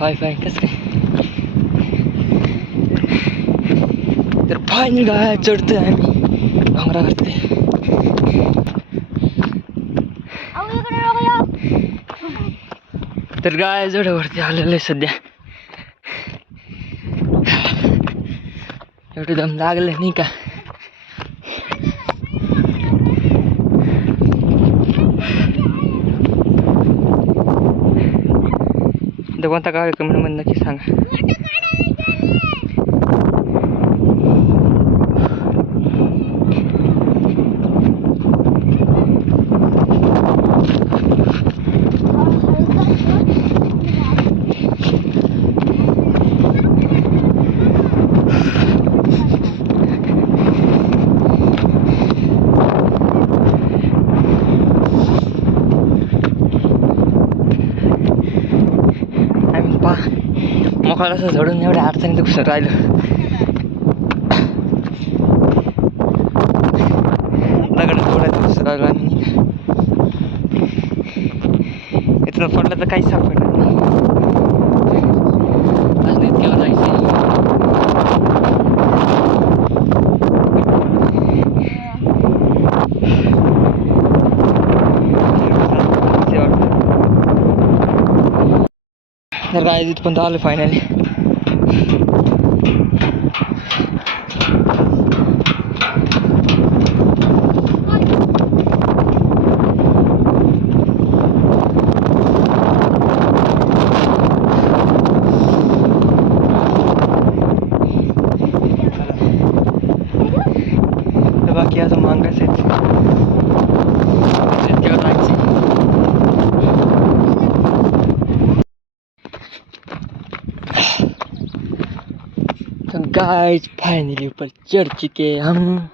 पाय पाय कसं काय तर फायनल गाय चढतोय आम्ही डोंगरावरती. तर गाय जडावरती आलेलं आहे सध्या. एवढं दम लागलं नाही का. कोणता गाव आहे कमेंट मध्ये नक्की सांगा. मोकळा असं झडून एवढ्या अडचणीत घुसून राहिलं. दगड थोड्यात घुसून राहिलो आम्ही. इथून पडलं तर काहीच सापडणार नाही. अजून इतक्यावर जायचं. तर काय इथपर्यंत आलं फायनली. बाकी अजून मागायचं तो गाइस फाइनली ऊपर चढ़ चुके हम.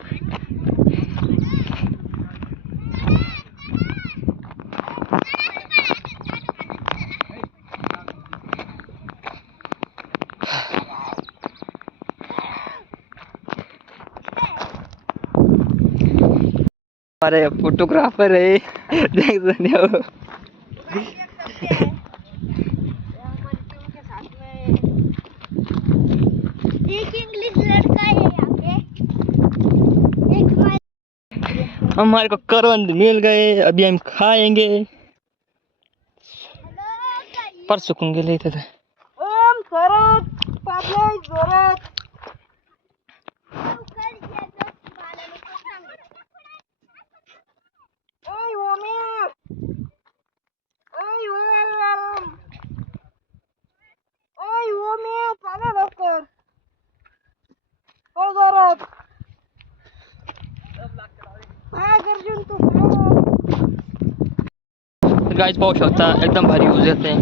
अरे फोटोग्राफर है देख सकते हो. एक इंग्लिश लड़का है यहाँ पे. हमारे को करवंद मिल गए. अभी हम खाएंगे. परसों को गेले थे. ओम करत पापले जोरात. ओय ओमी. ओय ओम. ओय ओमी चला लवकर. ओ जोरात. काय गर्जून तू. गाइस पाहू शकता एकदम भारी व्ह्यूज येते.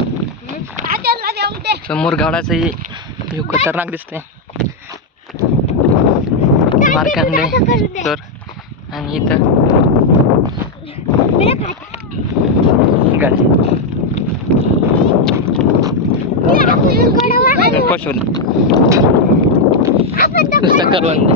समोर गाडाचंही व्ह्यू खतरनाक दिसते. मार्कंडे तर आणि इथं गाडी पशुन नुसतं करवंद.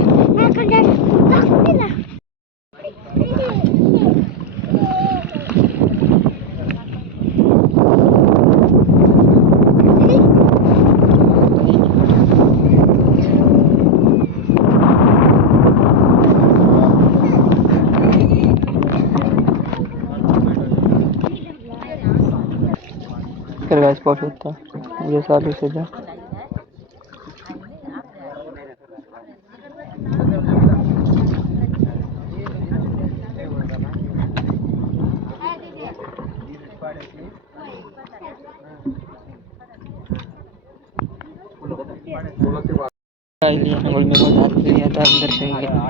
तर गाइस पाहू शकता हे चालू सध्या. आता दर्शन घेतलं.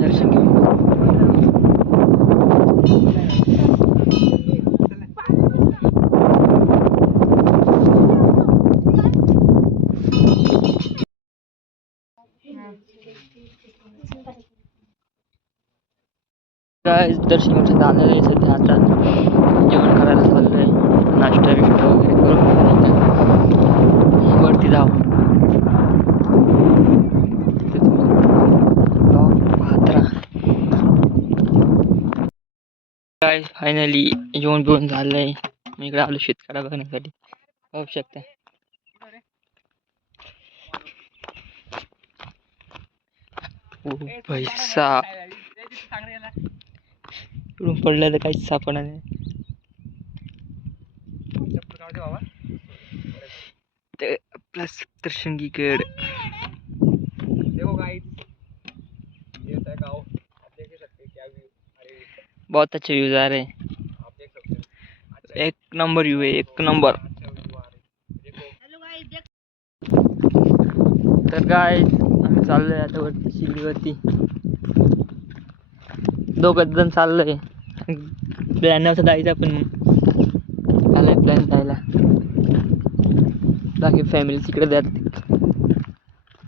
दर्शन घेऊन गाइस दर्शन घेऊन आलेलं आहे. सध्या आता जेवण करायला चाललंय. नाश्ता बिष्टा वगैरे करून वरती जाऊ. काय फायनली जेवण बिवून झालंय. मी इकडे आलो शेतकऱ्या बघण्यासाठी. पाहू शकता. ओ पैसा इकडून पडलं तर काहीच सापडणार नाही. ते आपला सप्तशृंगीगड. बहुत अच्छे व्यूज आ रहे हैं. एक नंबर व्यू है, एक नंबर. तर काय आम्ही चाललोय आता वरती शिलीवरती. दोघं जण चाललोय. प्लॅन नव्हता जायचा पण मग आलाय प्लॅन जायला. बाकी फॅमिली तिकडे जात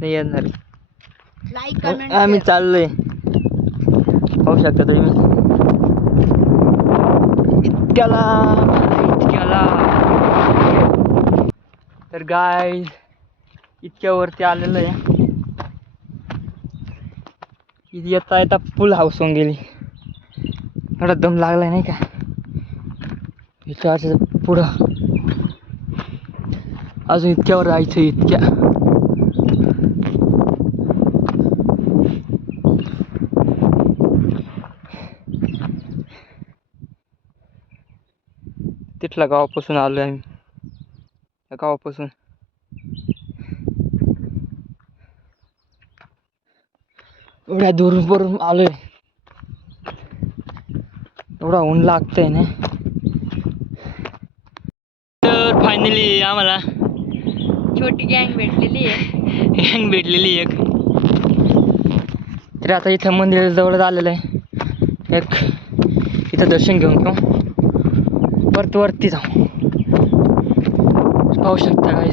नाही येणार. लाईक कमेंट आम्ही चाललोय. पाहू शकता तुम्ही. इतक्याला. तर गाय इतक्यावरती आलेलं आहे. येता येता फुल हाऊस होऊन गेली. एवढा दम लागलाय नाही का. विचारायचं पुढं अजून इतक्यावर जायचं. इतक्या तिथल्या गावापासून आलोय आम्ही. त्या गावापासून एवढ्या दूरवरून आलोय. एवढा ऊन लागतंय ना. तर फायनली आम्हाला छोटी गँग भेटलेली आहे. गँग भेटलेली एक. तर आता इथं मंदिराजवळ आलेलं आहे. एक इथं दर्शन घेऊन वरती जाऊ. पाहू शकता काय.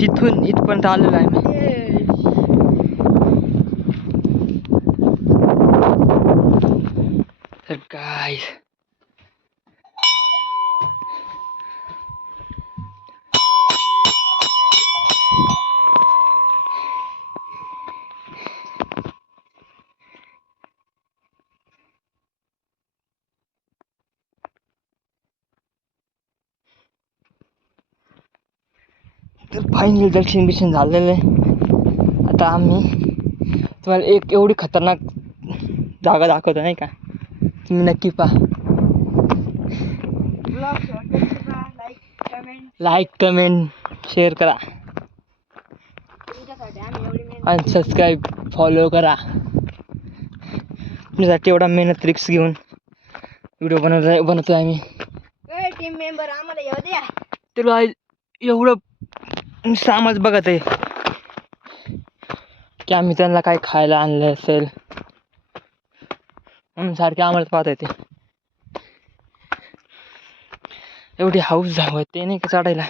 तिथून इथपर्यंत आलेलो आहे मी. तर काय तर फायनली दर्शन झालेलं आहे. आता आम्ही तुम्हाला एक एवढी खतरनाक जागा दाखवतो नाही का. तुम्ही नक्की पहा. लाईक कमेंट शेअर करा आणि सबस्क्राईब फॉलो करा. तुमच्यासाठी एवढा मेहनत रिक्स घेऊन व्हिडिओ बनवतोय आम्ही. टीम मेंबर आम्हाला येऊ द्या. तर एवढं सामाज बघत आहे की आम्ही त्यांना काय खायला आणलं असेल म्हणून सारखे आम्हाला पाहत येते. एवढी हाऊस धावत ते नाही का चढायला.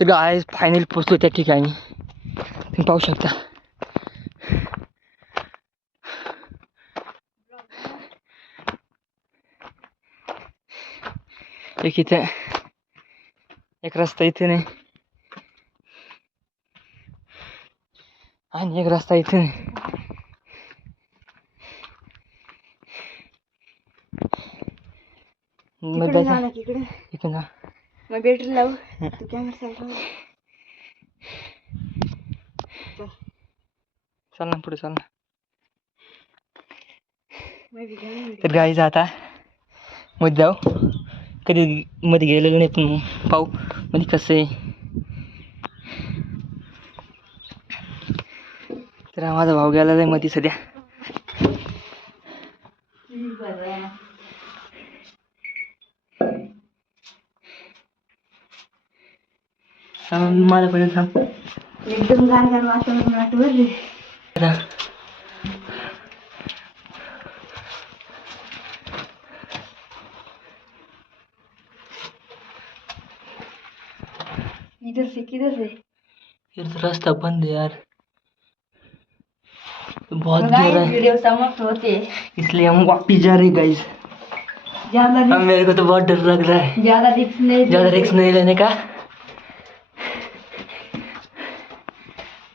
तर आज फायनल पोचलो त्या ठिकाणी. तुम्ही पाहू शकता. एक इथे एक रस्ता इथे नाही आणि एक रस्ता इथे नाही. इकडे ना मग बॅटरी लावू. तू कॅमेरा चालू. चल ना पुढे चल ना. तर गाईज आता मध्ये जाऊ. कधी मध्ये गेलेलं नाही पण पाहू मध्ये कसं आहे. तर माझा भाऊ गेलेला आहे मध्ये सध्या. मला पण सांग. एकदम गाण वातावरण आठवलं. इधर से किधर से. इधर रास्ता बंद है यार. बहुत गहरा है. वीडियो समाप्त होते इसलिए हम वापिस जा रहे गाइस. ज्यादा अब मेरे को तो बहुत डर लग रहा है. ज्यादा रिस्क नहीं ज़्यादा रिस्क नहीं लेने का.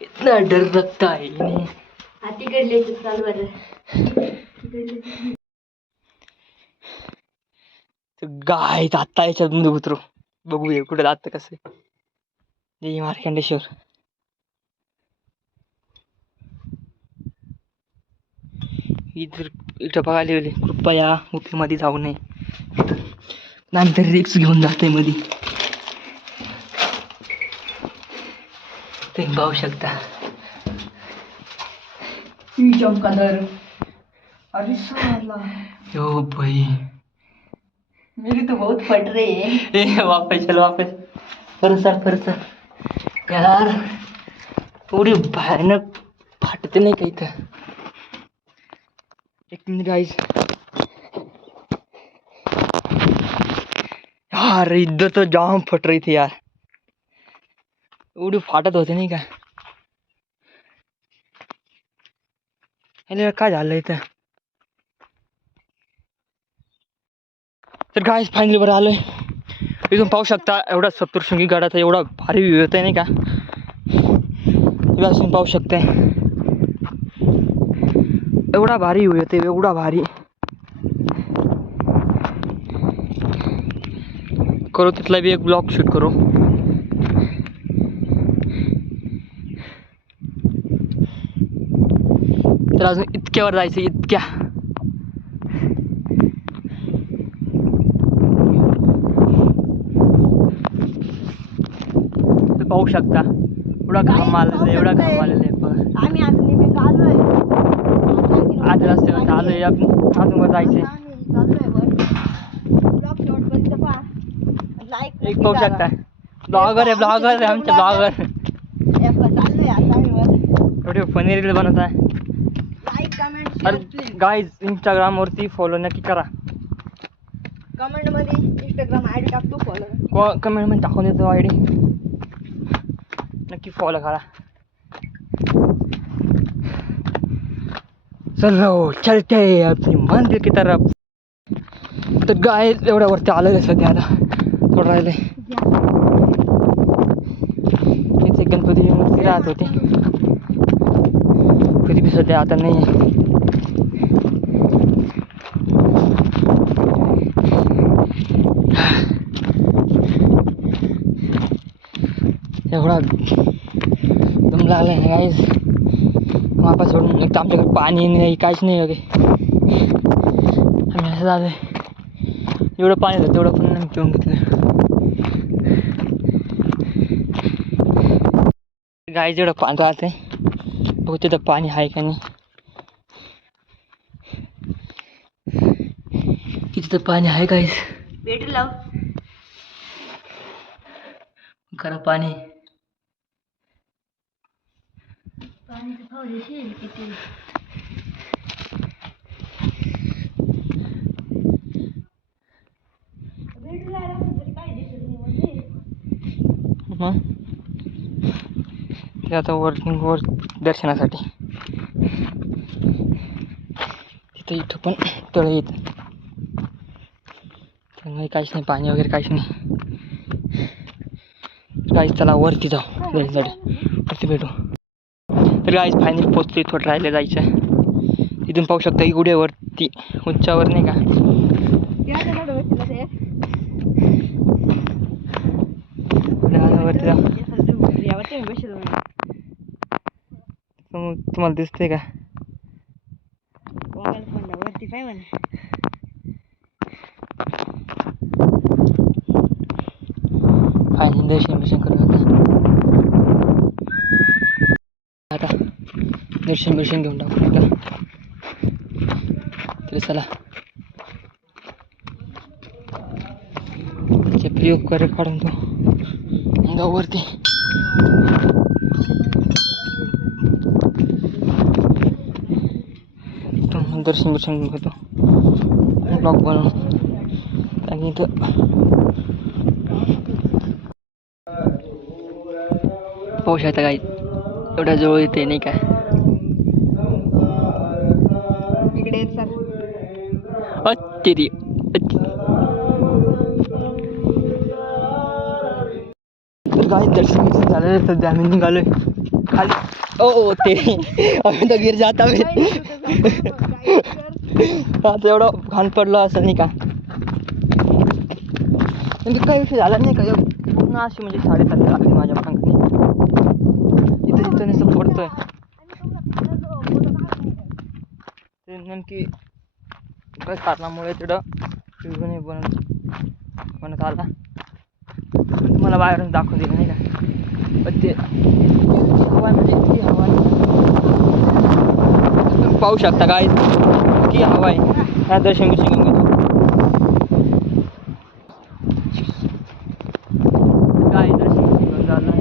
इतना डर लगता है इन्हें. हाती कडले चाल बरं. तर गाय आता याच्यामध्ये उतरू. बघूया कुठे जातं कसं. जय मार्कंडेश्वर. इथं इथं बघायला गेले कृपया मध्ये जाऊ नये. नंतर रिक्स घेऊन जाते मध्ये. तुम्ही पाहू शकता. चमकादर. अरे साला यो भाई. मेरी तो बहुत फट रही है. ए वापस चल वापस. परत सर. यार थोडी भयानक फाटते नाही का इथं. एक मिनिट गाईज. यार इधर तो जाम फट रही थी यार. एवढी फाटत होते नाही का. काय झालं इथं. तर गाईज फायनली बरं आलोय. इथून पाहू शकता एवढा सप्तशृंगी गडाचा एवढा भारी व्ह्यू येतोय नाही का. इथून पाहू शकताय एवढा भारी व्ह्यू येतोय एवढा भारी. करू तिथला बी एक ब्लॉग शूट करू. तर अजून इतक्यावर जायचं इतक्या. पाहू शकता एवढा घाम आलेला आहे बघा. आम्ही आता निमित्त आलोय. आज रस्त्यावर आलोय अजून वर जायचंय. एक पाहू शकता ब्लॉगर आहे आमचे ब्लॉगर. एवढे फनी रील बनवत आहे. अरे गाईज इंस्टाग्रामवरती फॉलो नक्की करा. कमेंट मध्ये इंस्टाग्राम आयडी टाकतो फॉलो. कमेंट मध्ये टाकून देतो आयडी. नक्की फॉलो करा. चलो चलते हैं अपनी मंदिर की तरफ. तर गाय एवढ्या वरती आलं सध्या आता थोडं राहिले. इथे गणपतीची मूर्ती राहत होती. कधी बी सध्या आता नाही. एवढा दम लागला आहे गाईज. वापस सोडून एक तर आमच्याकडे पाणी नाही काहीच नाही वगैरे. आम्ही असं झालं एवढं पाणी होतं तेवढं पण नाही पिऊन घेतलं. गाय जेवढं पाणी राहते बघू तिथं पाणी आहे का नाही. किती तर पाणी आहे गाईज. भेट लाव खरं पाणी. किती मग ते आता वर दर्शनासाठी. तिथं इथं पण तळ येत त्यामुळे काहीच नाही पाणी वगैरे काहीच नाही. गाईज चला वरती जाऊ वरती भेटू. तर गाईज फायनली पोचली. थोडं राहिले जायचं. इथून पाहू शकता एवढ्या वरती उंचावर नाही का. वरती जाऊ. तुम्हाला दिसते का. वरती पाय म्हणे. फायनली दर्शन करून आता दर्शन घेऊन टाकू आता. तर चला प्रयोग करे काढून तो गावावरती. दर्शन घेतो ब्लॉग बनवून. आणि इथं पाहू शकता काही एवढ्या जवळ येते नाही का. इकडे अच्चेरी दर्शन बिर्शन झालं सध्या आम्ही निघालोय खाली. ओ ते आम्ही तर गिर जात आहोत. आता एवढं घाण पडलं असं नाही का. म्हणजे काही विषय झाला नाही का. पूर्ण अशी म्हणजे 7:30 लागली माझ्या पंखाने. इथं इथं नुसतं पडतोय. ते नेमकी काही कारणामुळे तिथं व्हिडिओ नाही बनत आला. तुम्हाला बाहेरून दाखवून दिलं नाही का. पण ते हवा म्हणजे इतकी हवा आहे. तुम्ही पाहू शकता काय इतकी हवा आहे. ह्या दर्शन घेऊन घेतो. काय दर्शन घेऊन झालं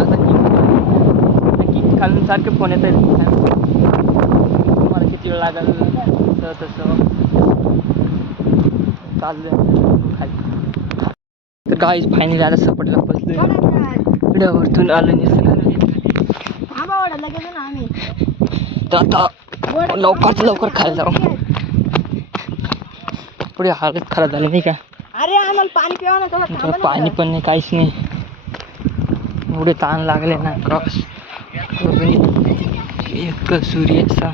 आता की खालून सारखे फोन येत आहेत. तुम्हाला किती वेळ लागेल तसं चाललंय खाली. तर गाईज फायनली आला सपाटला बसलोय. वरतून आलं निसर्ग. तर आता लवकर खायला जाऊ. पुढे हालत खराब झाली नाही का. अरे आम्हाला पाणी पिवा ना थोडं. पाणी पण नाही काहीच नाही. एवढे ताण लागले ना क्रॉस एक सूर्याचा